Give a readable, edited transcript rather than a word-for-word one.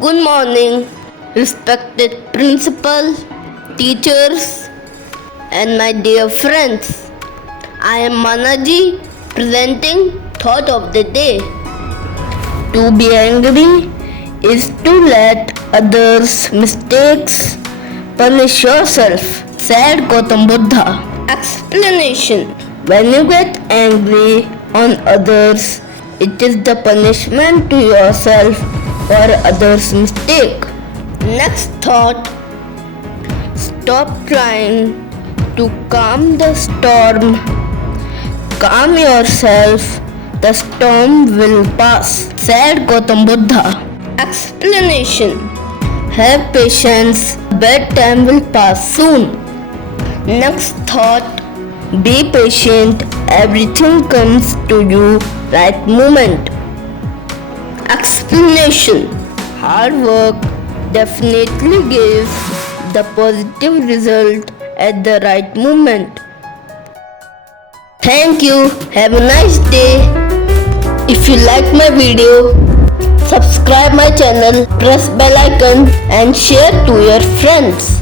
Good morning, respected principal, teachers, and my dear friends. I am Manaji presenting thought of the day. To be angry is to let others' mistakes punish yourself, said Gautam Buddha. Explanation: when you get angry on others, it is the punishment to yourself for others' mistake. Next thought: stop trying to calm the storm. Calm yourself, the storm will pass, said Gautam Buddha. Explanation: have patience, bad time will pass soon. Next thought: be patient, everything comes to you right moment. Explanation: hard work definitely gives the positive result at the right moment. Thank you. Have a nice day. If you like my video, subscribe my channel, press bell icon and share to your friends.